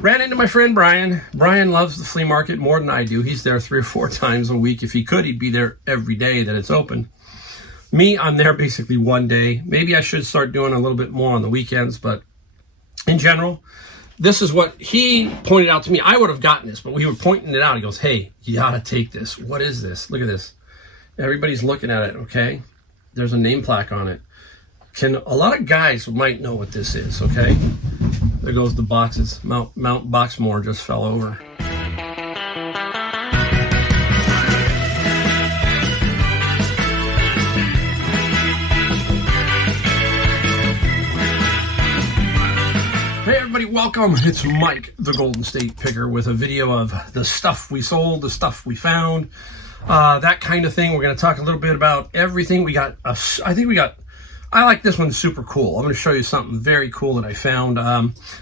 Ran into my friend Brian. Brian loves the flea market more than I do. He's there 3 or 4 times a week. If he could, he'd be there every day that it's open. Me, I'm there basically one day. Maybe I should start doing a little bit more on the weekends, but in general, this is what he pointed out to me. I would have gotten this, but we were pointing it out. He goes, hey, you gotta take this. What is this? Look at this. Everybody's looking at it, okay? There's a name plaque on it. A lot of guys might know what this is, okay? There goes the boxes. Mount Boxmore just fell over. Hey everybody, welcome. It's Mike, the Golden State Picker, with a video of the stuff we sold, the stuff we found, that kind of thing. We're going to talk a little bit about everything. I like this one, super cool. I'm going to show you something very cool that I found.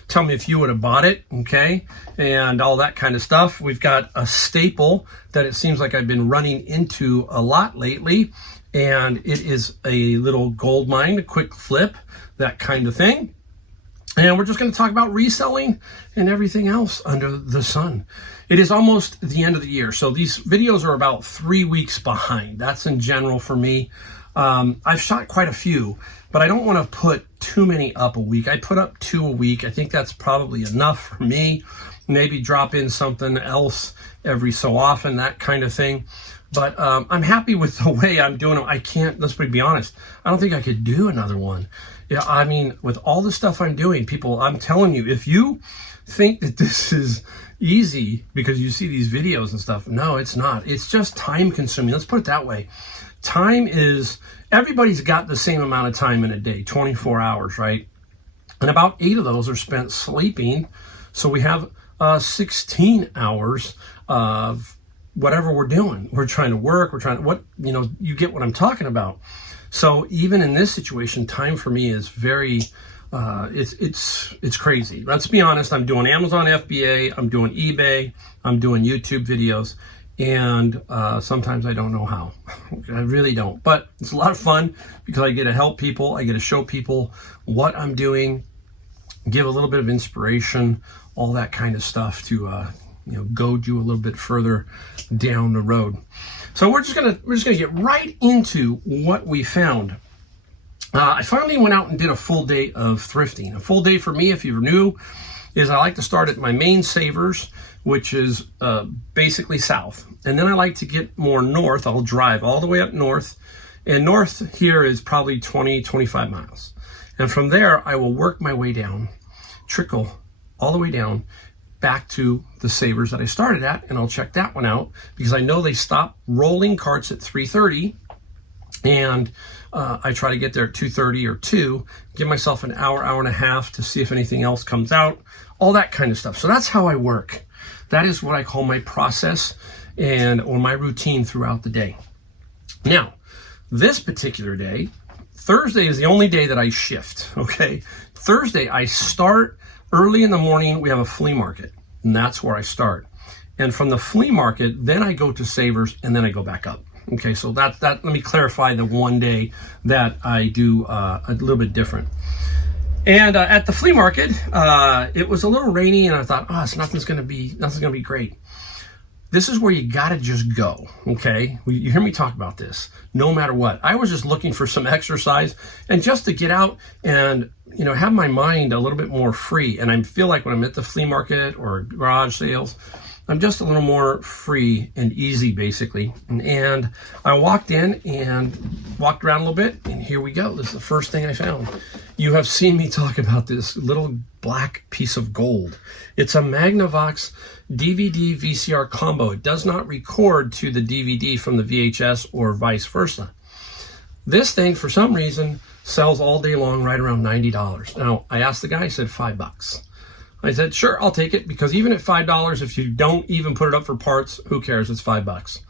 Tell me if you would have bought it, okay? And all that kind of stuff. We've got a staple that it seems like I've been running into a lot lately. And it is a little gold mine, a quick flip, that kind of thing. And we're just going to talk about reselling and everything else under the sun. It is almost the end of the year, so these videos are about 3 weeks behind. That's in general for me. I've shot quite a few, but I don't want to put too many up a week. I put up 2 a week. I think that's probably enough for me. Maybe drop in something else every so often, that kind of thing. But I'm happy with the way I'm doing them. Let's be honest, I don't think I could do another one. Yeah, I mean, with all the stuff I'm doing, people, I'm telling you, if you think that this is easy because you see these videos and stuff, no, it's not. It's just time consuming. Let's put it that way. Everybody's got the same amount of time in a day, 24 hours, right? And about 8 of those are spent sleeping. So we have 16 hours of whatever we're doing. We're trying to work, you get what I'm talking about. So even in this situation, time for me is very, it's crazy. Let's be honest. I'm doing Amazon FBA, I'm doing eBay, I'm doing YouTube videos. And sometimes I don't know how. I really don't. But it's a lot of fun because I get to help people. I get to show people what I'm doing, give a little bit of inspiration, all that kind of stuff to goad you a little bit further down the road. So we're just gonna get right into what we found. I finally went out and did a full day of thrifting. A full day for me, if you're new, is I like to start at my main savers, which is basically south. And then I like to get more north. I'll drive all the way up north. And north here is probably 20, 25 miles. And from there, I will work my way down, trickle all the way down back to the savers that I started at. And I'll check that one out because I know they stop rolling carts at 3:30. And I try to get there at 2:30 or 2, give myself an hour, hour and a half to see if anything else comes out, all that kind of stuff. So that's how I work. That is what I call my process or my routine throughout the day. Now, this particular day, Thursday is the only day that I shift, okay? Thursday, I start early in the morning. We have a flea market, and that's where I start. And from the flea market, then I go to savers, and then I go back up. Okay, so that. Let me clarify the one day that I do a little bit different. And at the flea market, it was a little rainy, and I thought, nothing's gonna be great. This is where you gotta just go. Okay, you hear me talk about this. No matter what, I was just looking for some exercise and just to get out and have my mind a little bit more free. And I feel like when I'm at the flea market or garage sales, I'm just a little more free and easy, basically. And I walked in and walked around a little bit, and here we go. This is the first thing I found. You have seen me talk about this little black piece of gold. It's a Magnavox DVD VCR combo. It does not record to the DVD from the VHS or vice versa. This thing, for some reason, sells all day long right around $90. Now, I asked the guy, he said $5. I said, sure, I'll take it, because even at $5, if you don't even put it up for parts, who cares? It's $5.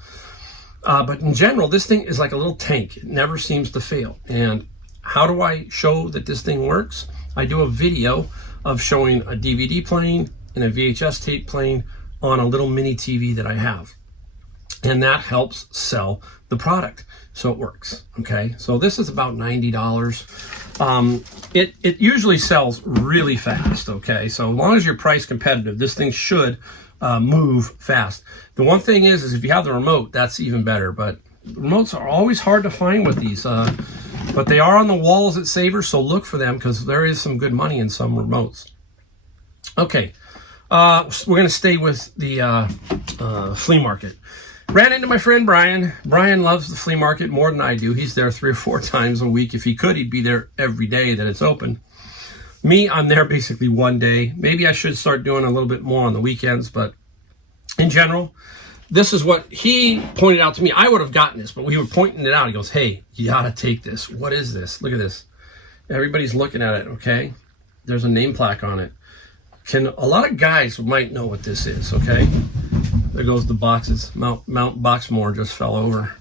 But in general, this thing is like a little tank. It never seems to fail. And how do I show that this thing works? I do a video of showing a DVD playing and a VHS tape playing on a little mini TV that I have. And that helps sell the product. So it works, okay? So this is about $90. It usually sells really fast, okay? So as long as you're price competitive, this thing should move fast. The one thing is if you have the remote, that's even better. But remotes are always hard to find with these. But they are on the walls at Savers, so look for them because there is some good money in some remotes. Okay, we're going to stay with the flea market. Ran into my friend Brian. Brian loves the flea market more than I do. He's there 3 or 4 times a week. If he could, he'd be there every day that it's open. Me, I'm there basically one day. Maybe I should start doing a little bit more on the weekends, but in general, this is what he pointed out to me. I would have gotten this, but we were pointing it out. He goes, hey, you got to take this. What is this? Look at this. Everybody's looking at it, okay? There's a name plaque on it. A lot of guys might know what this is, okay? There goes the boxes. Mount Boxmore just fell over.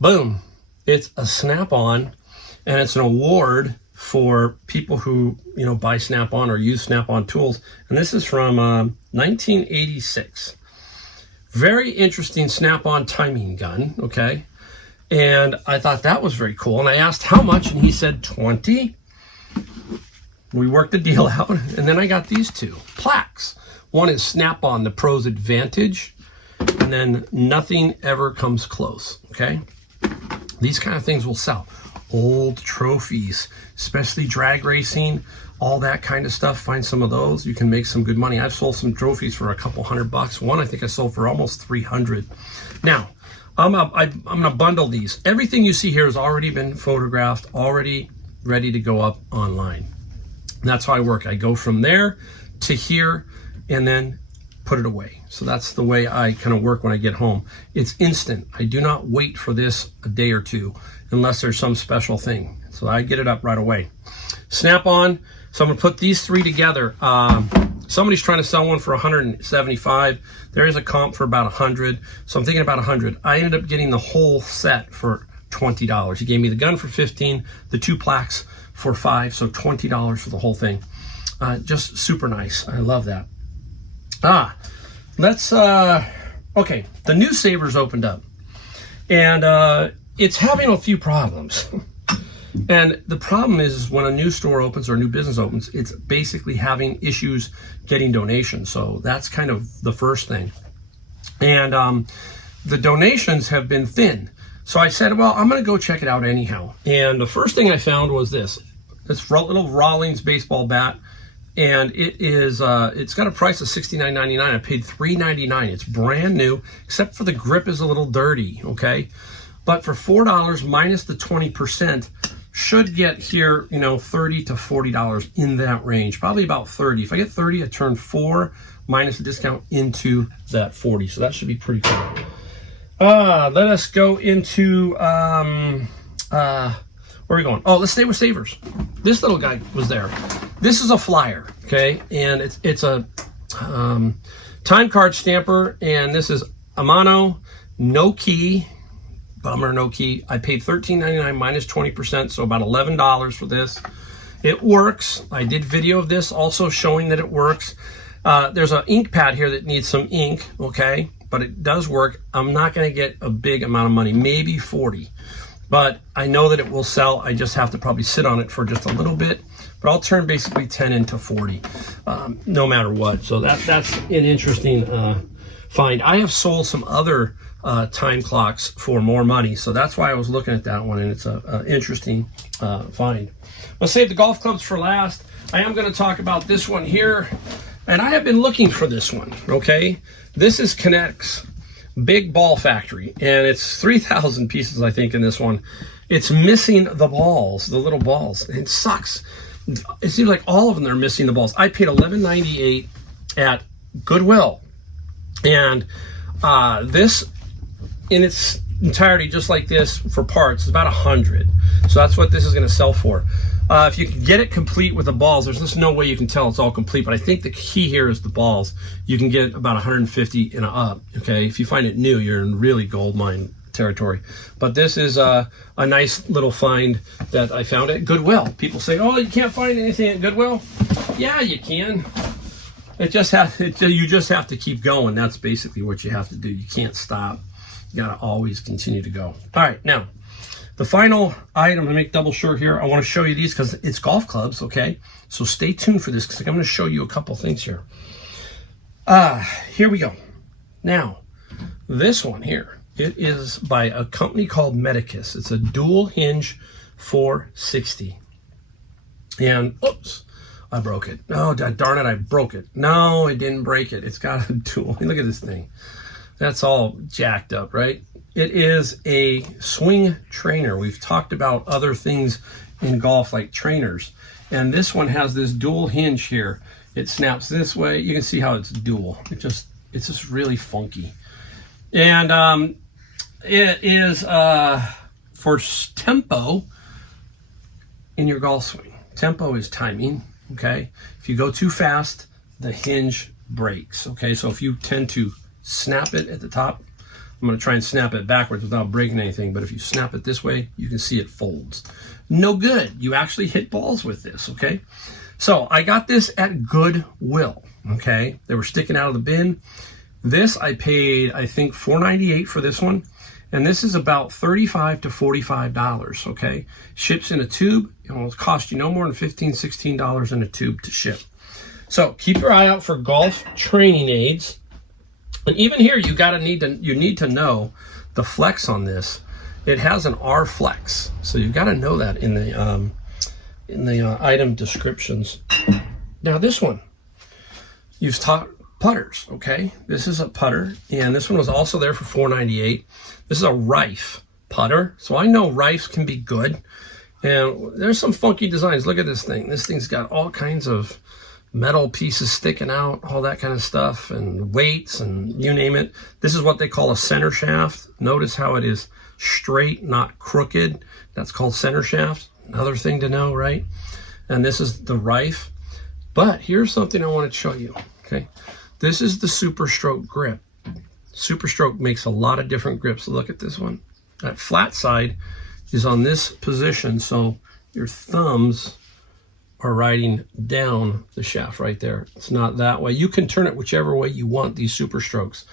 Boom. It's a Snap-on, and it's an award for people who, buy Snap-on or use Snap-on tools. And this is from 1986. Very interesting Snap-on timing gun, okay? And I thought that was very cool. And I asked how much, and he said 20. We worked the deal out, and then I got these 2 plaques. One is Snap-on, the Pros Advantage, and then Nothing Ever Comes Close, okay? These kind of things will sell. Old trophies, especially drag racing, all that kind of stuff. Find some of those. You can make some good money. I've sold some trophies for a couple $100. One I think I sold for almost 300. Now, I'm gonna bundle these. Everything you see here has already been photographed, already ready to go up online. And that's how I work. I go from there to here and then put it away. So that's the way I kind of work when I get home. It's instant. I do not wait for this a day or two unless there's some special thing. So I get it up right away. Snap-on. So I'm gonna put these 3 together. Somebody's trying to sell one for 175. There is a comp for about 100. So I'm thinking about 100. I ended up getting the whole set for $20. He gave me the gun for 15, the 2 plaques for 5, so $20 for the whole thing. Just super nice. I love that. Let's okay, the new Savers opened up, and it's having a few problems. And the problem is when a new store opens or a new business opens, it's basically having issues getting donations. So that's kind of the first thing. And the donations have been thin. So I said, well, I'm going to go check it out anyhow. And the first thing I found was this little Rawlings baseball bat. And it is, it's got a price of $69.99. I paid $3.99. It's brand new, except for the grip is a little dirty, okay? But for $4 minus the 20%, should get here, $30 to $40 in that range. Probably about 30. If I get 30, I turn 4 minus the discount into that 40. So that should be pretty cool. Let us go into, where are we going? Oh, let's stay with Savers. This little guy was there. This is a flyer, okay? And it's a time card stamper, and this is Amano, no key. Bummer, no key. I paid $13.99 minus 20%, so about $11 for this. It works. I did video of this also showing that it works. There's an ink pad here that needs some ink, okay? But it does work. I'm not going to get a big amount of money, maybe 40. But I know that it will sell. I just have to probably sit on it for just a little bit. But I'll turn basically 10 into 40, no matter what. So that's an interesting find. I have sold some other time clocks for more money, so that's why I was looking at that one, and it's an interesting find. Let's save the golf clubs for last. I am going to talk about this one here, and I have been looking for this one, okay? This is Kinetic's Big Ball Factory, and it's 3,000 pieces, I think, in this one. It's missing the balls, the little balls. It sucks. It seems like all of them are missing the balls. I paid $11.98 at Goodwill, and this in its entirety, just like this for parts, is about 100. So that's what this is going to sell for. If you can get it complete with the balls, there's just no way you can tell it's all complete, but I think the key here is the balls. You can get about 150 and up, okay? If you find it new, you're in really gold mine territory. But this is a nice little find that I found at Goodwill. People say, oh, you can't find anything at Goodwill? Yeah, you can. You just have to keep going. That's basically what you have to do. You can't stop. You got to always continue to go. All right, now, The final item, to make double sure here, I want to show you these because it's golf clubs, okay? So stay tuned for this because I'm going to show you a couple things here. Here we go. Now, this one here, it is by a company called Medicus. It's a dual hinge 460. And, oops, I broke it. Oh, darn it, I broke it. No, I didn't break it. It's got a dual. Look at this thing. That's all jacked up, right? It is a swing trainer. We've talked about other things in golf like trainers. And this one has this dual hinge here. It snaps this way. You can see how it's dual. It's just really funky. And it is for tempo in your golf swing. Tempo is timing, okay? If you go too fast, the hinge breaks, okay? So if you tend to snap it at the top, I'm going to try and snap it backwards without breaking anything, but if you snap it this way, you can see it folds. No good. You actually hit balls with this, okay? So I got this at Goodwill, okay? They were sticking out of the bin. This I paid, I think, $4.98 for this one. And this is about $35 to $45, okay? Ships in a tube. It will cost you no more than $15, $16 in a tube to ship. So keep your eye out for golf training aids. And even here, you need to know the flex on this. It has an R flex, so you've got to know that in the item descriptions. Now this one, you've taught putters, okay? This is a putter, and this one was also there for $4.98. This is a Rife putter, so I know Rifes can be good. And there's some funky designs. Look at this thing. This thing's got all kinds of metal pieces sticking out, all that kind of stuff, and weights, and you name it. This is what they call a center shaft. Notice how it is straight, not crooked. That's called center shaft. Another thing to know, right? And this is the Rife. But here's something I want to show you, okay? This is the Super Stroke grip. Super Stroke makes a lot of different grips. Look at this one. That flat side is on this position, so your thumbs are riding down the shaft right there. It's not that way. You can turn it whichever way you want, these Super Strokes.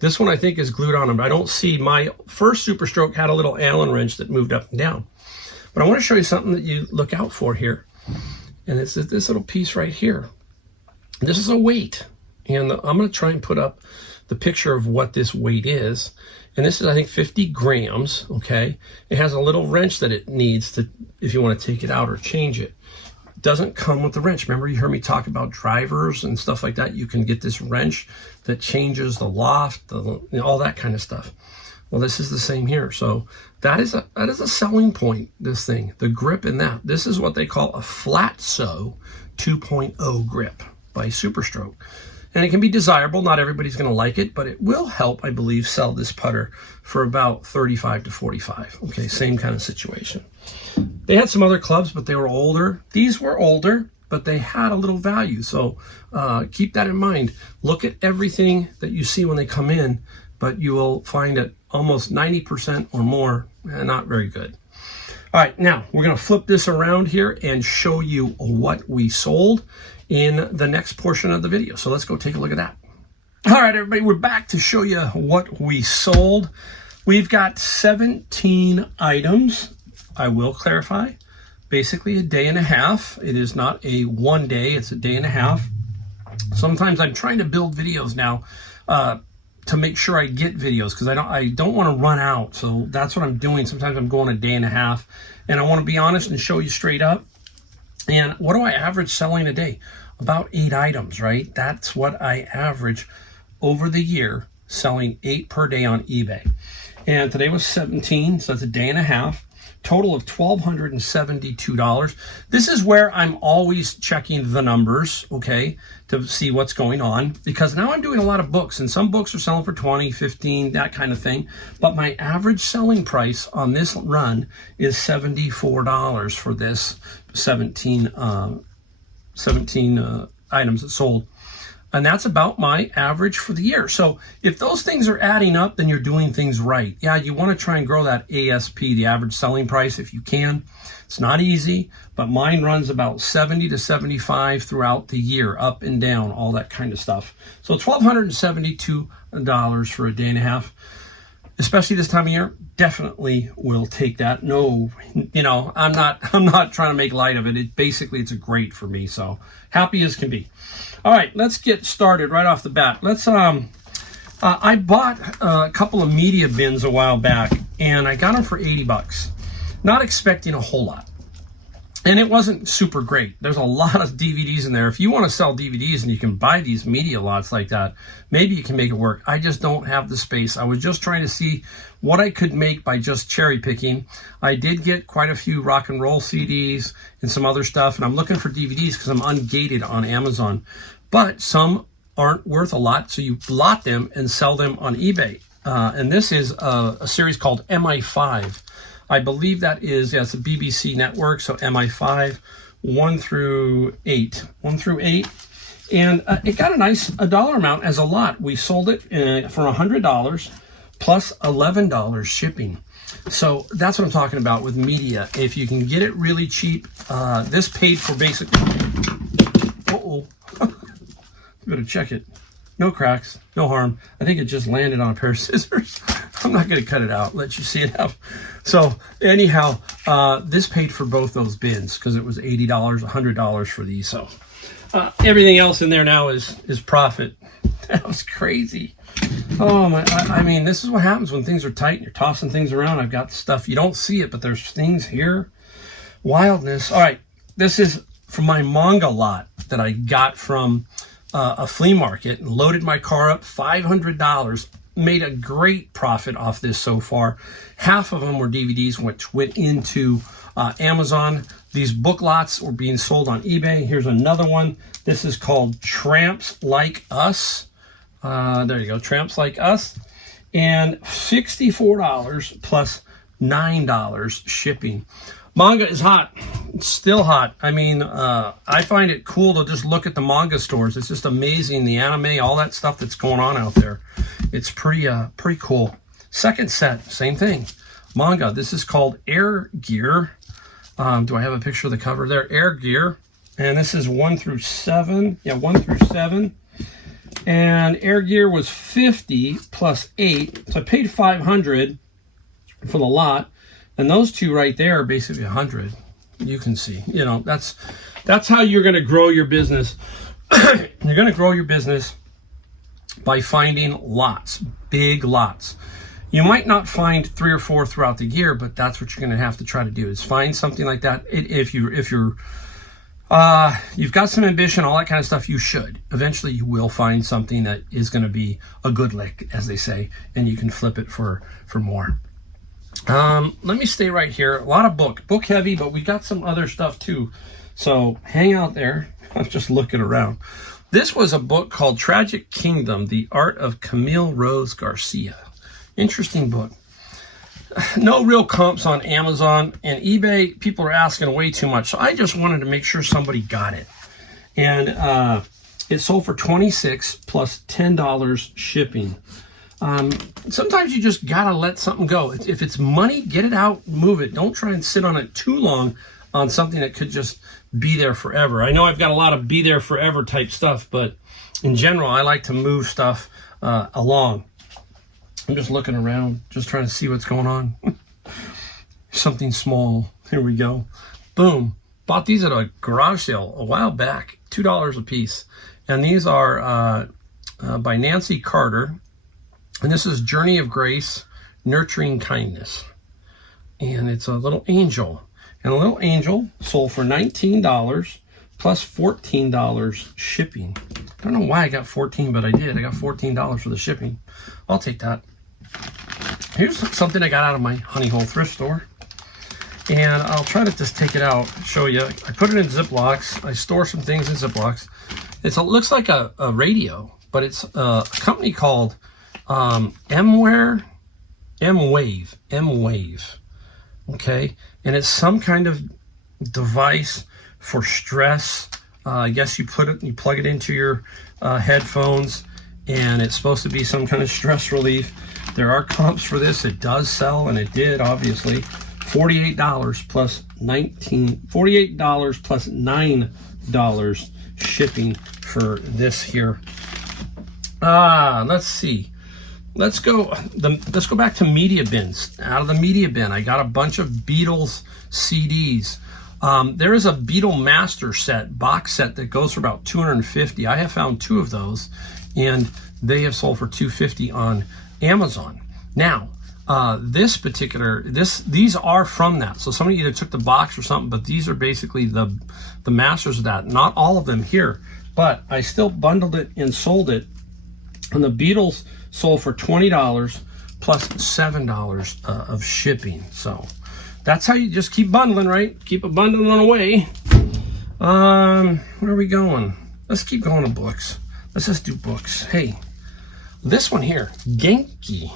This one I think is glued on them. I don't see, my first Super Stroke had a little Allen wrench that moved up and down. But I want to show you something that you look out for here. And it's this little piece right here. This is a weight. And I'm going to try and put up the picture of what this weight is. And this is, I think, 50 grams, okay? It has a little wrench that it needs to, if you want to take it out or change it. It doesn't come with the wrench. Remember, you heard me talk about drivers and stuff like that. You can get this wrench that changes the loft, all that kind of stuff. Well, this is the same here. So that is a selling point, this thing, the grip in that. This is what they call a flat sew 2.0 grip by Super Stroke. And it can be desirable. Not everybody's going to like it, but it will help, I believe, sell this putter for about $35 to $45. Okay, same kind of situation. They had some other clubs, but they were older. These were older, but they had a little value. So keep that in mind. Look at everything that you see when they come in, but you will find it almost 90% or more not very good. All right, now we're going to flip this around here and show you what we sold in the next portion of the video. So let's go take a look at that. All right, everybody, we're back to show you what we sold. We've got 17 items. I will clarify, basically a day and a half. It is not a 1 day, it's a day and a half. Sometimes I'm trying to build videos now to make sure I get videos because I don't want to run out. So that's what I'm doing. Sometimes I'm going a day and a half, and I want to be honest and show you straight up. And what do I average selling a day? About 8 items, right? That's what I average over the year, selling 8 per day on eBay. And today was 17, so that's a day and a half. Total of $1,272. This is where I'm always checking the numbers, okay, to see what's going on, because now I'm doing a lot of books, and some books are selling for 20, 15, that kind of thing. But my average selling price on this run is $74 for this 17 items that sold. And that's about my average for the year. So if those things are adding up, then you're doing things right. Yeah, you want to try and grow that ASP, the average selling price, if you can. It's not easy, but mine runs about 70 to 75 throughout the year, up and down, all that kind of stuff. So $1,272 for a day and a half. especially this time of year, definitely will take that. No, I'm not trying to make light of it. It's a great for me. So happy as can be. All right, let's get started right off the bat. I bought a couple of media bins a while back, and I got them for $80, not expecting a whole lot. And it wasn't super great. There's a lot of DVDs in there. If you want to sell DVDs and you can buy these media lots like that, maybe you can make it work. I just don't have the space. I was just trying to see what I could make by just cherry picking. I did get quite a few rock and roll CDs and some other stuff, and I'm looking for DVDs because I'm ungated on Amazon. But some aren't worth a lot, so you lot them and sell them on eBay. And this is a series called MI5. I believe that is, it's a BBC network, so MI5, 1 through 8. And it got a dollar amount as a lot. We sold it for $100 plus $11 shipping. So that's what I'm talking about with media. If you can get it really cheap, this paid for basically... Uh-oh. Better check it. No cracks, no harm. I think it just landed on a pair of scissors. I'm not going to cut it out, let you see it out. So anyhow, this paid for both those bins because it was $80, $100 for these. So everything else in there now is profit. That was crazy. Oh my, I mean, this is what happens when things are tight and you're tossing things around. I've got stuff, you don't see it, but there's things here. Wildness. All right, this is from my manga lot that I got from a flea market and loaded my car up, $500. Made a great profit off this so far. Half of them were DVDs, which went into Amazon. These book lots were being sold on eBay. Here's another one. This is called Tramps Like Us. There you go, Tramps Like Us. And $64 plus $9 shipping. Manga is hot. It's still hot. I mean, I find it cool to just look at the manga stores. It's just amazing, the anime, all that stuff that's going on out there. It's pretty cool. Second set, same thing. Manga. This is called Air Gear. Do I have a picture of the cover there? Air Gear. And this is 1 through 7. Yeah, 1 through 7. And Air Gear was 50 plus 8. So I paid $500 for the lot. And those two right there are basically 100. You can see, that's how you're going to grow your business. You're going to grow your business by finding lots, big lots. You might not find 3 or 4 throughout the year, but that's what you're going to have to try to do is find something like that. If you've got some ambition, all that kind of stuff, you should. Eventually you will find something that is going to be a good lick, as they say, and you can flip it for more. Let me stay right here. A lot of book heavy, but we got some other stuff too. So hang out there. I'm just looking around. This was a book called Tragic Kingdom, The Art of Camille Rose Garcia. Interesting book. No real comps on Amazon and eBay. People are asking way too much. So I just wanted to make sure somebody got it. And it sold for $26 plus $10 shipping. Sometimes you just gotta let something go. If it's money, get it out, move it. Don't try and sit on it too long on something that could just be there forever. I know I've got a lot of be there forever type stuff, but in general, I like to move stuff along. I'm just looking around, just trying to see what's going on. Something small. Here we go. Boom. Bought these at a garage sale a while back, $2 a piece. And these are by Nancy Carter. And this is Journey of Grace, Nurturing Kindness. And it's a little angel. And a little angel sold for $19 plus $14 shipping. I don't know why I got 14, but I did. I got $14 for the shipping. I'll take that. Here's something I got out of my Honey Hole thrift store. And I'll try to just take it out, show you. I put it in Ziplocs. I store some things in Ziplocs. It looks like a radio, but it's a company called M-Wave. Okay, and it's some kind of device for stress. I guess you plug it into your headphones, and it's supposed to be some kind of stress relief. There are comps for this. It does sell, and it did, obviously. $48 plus $48 plus $9 shipping for this here. Let's see. let's go back to media bins. Out of the media bin, I got a bunch of Beatles CDs. There is a Beatle Master set, box set, that goes for about $250. I have found 2 of those, and they have sold for $250 on Amazon. Now, these are from that. So somebody either took the box or something, but these are basically the masters of that. Not all of them here, but I still bundled it and sold it. And the Beatles sold for $20 plus $7 of shipping. So that's how you just keep bundling, right? Keep a bundling away. Where are we going? Let's keep going to books. Let's just do books. Hey, this one here, Genki,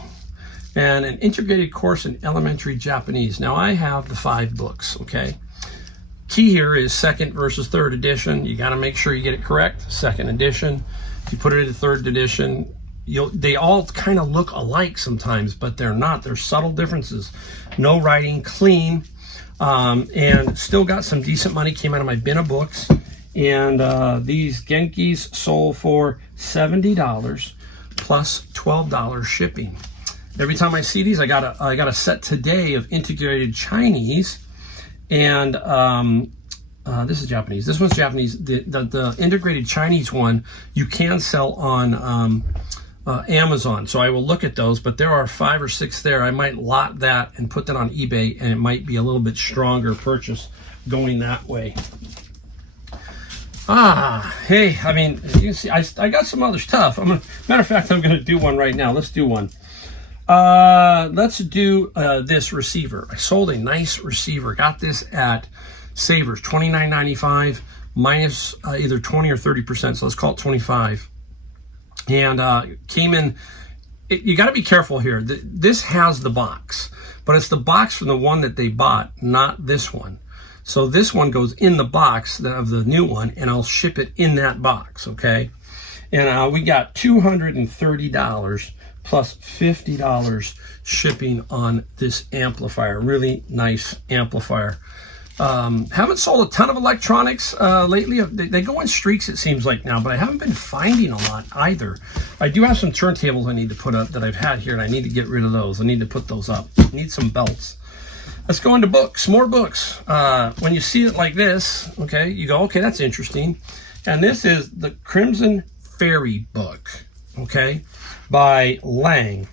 and an integrated course in elementary Japanese. Now I have the 5 books, okay? Key here is 2nd versus 3rd edition. You got to make sure you get it correct. 2nd edition. If you put it into 3rd edition, they all kind of look alike sometimes, but they're not. There's subtle differences. No writing, clean, and still got some decent money. Came out of my bin of books. And these Genkis sold for $70 plus $12 shipping. Every time I see these, I got a set today of integrated Chinese, and this is Japanese. This one's Japanese. The integrated Chinese one you can sell on Amazon, so I will look at those. But there are 5 or 6 there. I might lot that and put that on eBay, and it might be a little bit stronger purchase going that way. Hey, I mean, you can see I got some other stuff. Matter of fact, I'm going to do one right now. Let's do one. Let's do this receiver. I sold a nice receiver. Got this at Savers, $29.95 minus either 20 or 30%. So let's call it 25. And came in. You got to be careful here. This has the box, but it's the box from the one that they bought, not this one. So this one goes in the box of the new one, and I'll ship it in that box, okay? And we got $230 plus $50 shipping on this amplifier. Really nice amplifier. Haven't sold a ton of electronics lately. They go in streaks, it seems like now, but I haven't been finding a lot either. I do have some turntables I need to put up that I've had here, and I need to get rid of those. I need to put those up. I need some belts. Let's go into books, more books. When you see it like this, okay, you go, okay, that's interesting. And this is the Crimson Fairy book, okay, by Lang,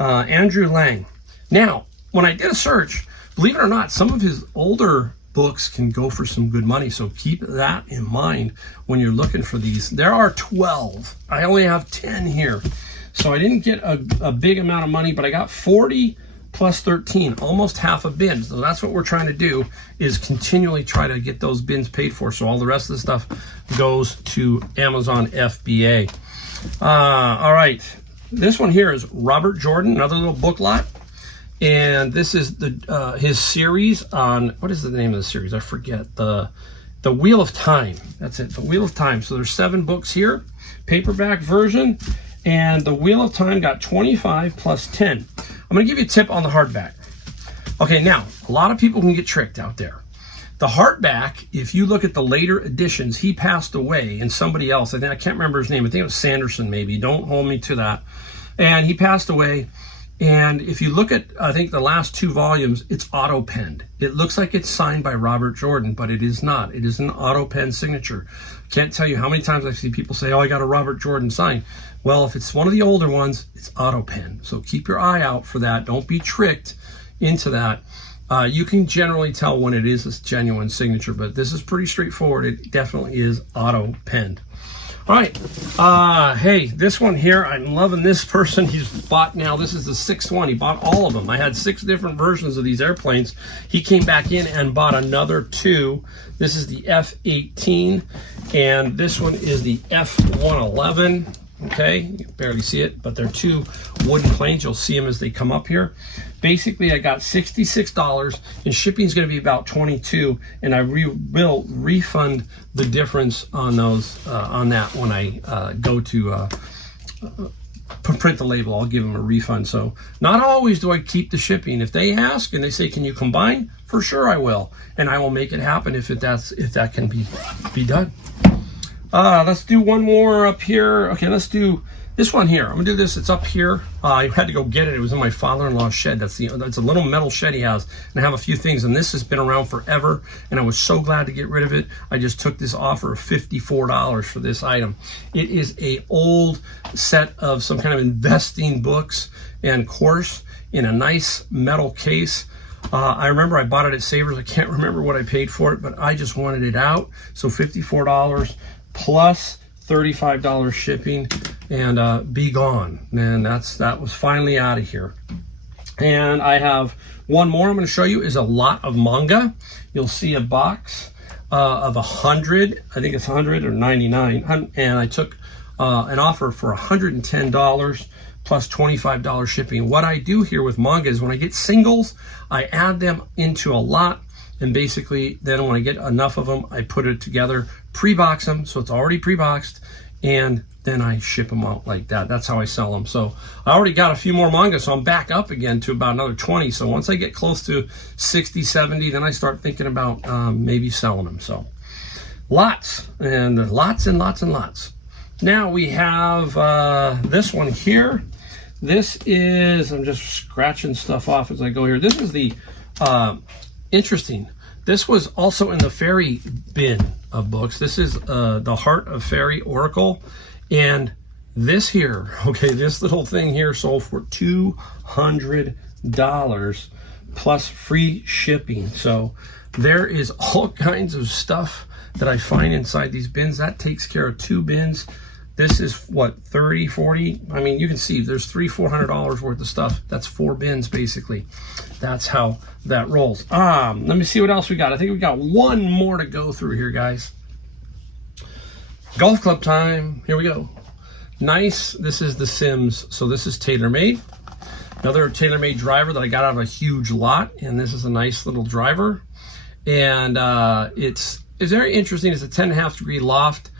Andrew Lang. Now, when I did a search, believe it or not, some of his older books can go for some good money, so keep that in mind when you're looking for these. There are 12. I only have 10 here, so I didn't get a big amount of money, but I got 40 plus 13, almost half a bin. So that's what we're trying to do, is continually try to get those bins paid for, so all the rest of the stuff goes to Amazon FBA. All right, this one here is Robert Jordan, another little book lot. And this is his series on, what is the name of the series? I forget. The Wheel of Time. That's it, the Wheel of Time. So there's 7 books here, paperback version, and the Wheel of Time got 25 plus 10. I'm going to give you a tip on the hardback. Okay, now, a lot of people can get tricked out there. The hardback, if you look at the later editions, he passed away, and somebody else, I can't remember his name, I think it was Sanderson maybe, don't hold me to that. And he passed away, and if you look at, I think, the last 2 volumes, it's auto-penned. It looks like it's signed by Robert Jordan, but it is not. It is an auto-pen signature. Can't tell you how many times I see people say, oh, I got a Robert Jordan sign. Well, if it's one of the older ones, it's auto-pen. So keep your eye out for that. Don't be tricked into that. You can generally tell when it is a genuine signature, but this is pretty straightforward. It definitely is auto-penned. All right, hey, this one here, I'm loving this person. He's bought now, this is the 6th one. He bought all of them. I had 6 different versions of these airplanes. He came back in and bought another 2. This is the F-18, and this one is the F-111. Okay, you can barely see it, but they're 2 wooden planes. You'll see them as they come up here. Basically, I got $66, and shipping is going to be about $22, and I will refund the difference on those on that when I go to print the label. I'll give them a refund. So not always do I keep the shipping. If they ask and they say, "Can you combine?" For sure I will, and I will make it happen if that can be done. Let's do one more up here. Okay, let's do this one here. I'm gonna do this. It's up here. I had to go get it. It was in my father-in-law's shed. That's a little metal shed he has, and I have a few things. And this has been around forever, and I was so glad to get rid of it. I just took this offer of $54 for this item. It is a old set of some kind of investing books and course in a nice metal case. I remember I bought it at Savers. I can't remember what I paid for it, but I just wanted it out. So $54 plus $35 shipping, and be gone. And that was finally out of here. And I have one more I'm going to show you is a lot of manga. You'll see a box of 100. I think it's 100 or 99. And I took an offer for $110 plus $25 shipping. What I do here with manga is when I get singles, I add them into a lot. And basically, then when I get enough of them, I put it together, pre-box them, so it's already pre-boxed, and then I ship them out like that. That's how I sell them. So I already got a few more manga, so I'm back up again to about another 20. So once I get close to 60, 70, then I start thinking about maybe selling them. So lots and lots and lots and lots. Now we have this one here. This is, I'm just scratching stuff off as I go here. This is the interesting. This was also in the fairy bin of books. This is the Heart of Fairy Oracle. And this here, okay, this little thing here sold for $200 plus free shipping. So there is all kinds of stuff that I find inside these bins. That takes care of 2 bins. This is what, 30, 40? I mean, you can see there's $300-400 worth of stuff. That's 4 bins basically. That's how that rolls. Let me see what else we got. I think we got one more to go through here, guys. Golf club time. Here we go. Nice. This is the Sims. So this is TaylorMade. Another TaylorMade driver that I got out of a huge lot. And this is a nice little driver. And it's very interesting. It's a 10.5 degree loft.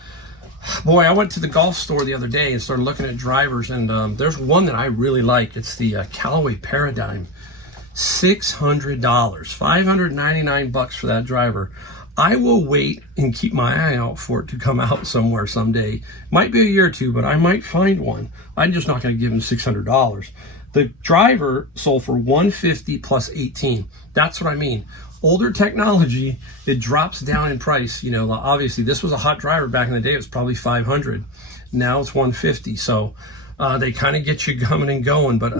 Boy, I went to the golf store the other day and started looking at drivers, and there's one that I really like. It's the Callaway Paradigm. $600, $599 for that driver. I will wait and keep my eye out for it to come out somewhere someday. Might be a year or two, but I might find one. I'm just not going to give him $600. The driver sold for $150 plus 18. That's what I mean. Older technology, it drops down in price. You know, obviously this was a hot driver back in the day. It was probably $500. Now it's $150. So they kind of get you coming and going. But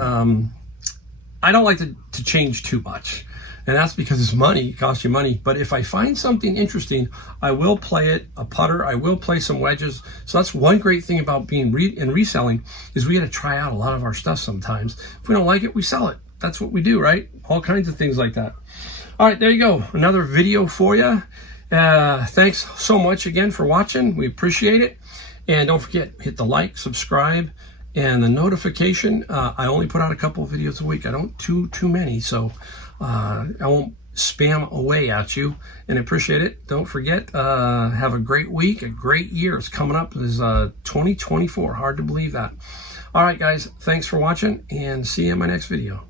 I don't like to change too much. And that's because it's money. It costs you money. But if I find something interesting, I will play it, a putter. I will play some wedges. So that's one great thing about being and reselling is we got to try out a lot of our stuff sometimes. If we don't like it, we sell it. That's what we do, right? All kinds of things like that. All right, there you go. Another video for you. Thanks so much again for watching. We appreciate it. And don't forget, hit the like, subscribe, and the notification. I only put out a couple of videos a week. I don't too many, so I won't spam away at you. And I appreciate it. Don't forget, have a great week, a great year. It's coming up. It's 2024. Hard to believe that. All right, guys. Thanks for watching, and see you in my next video.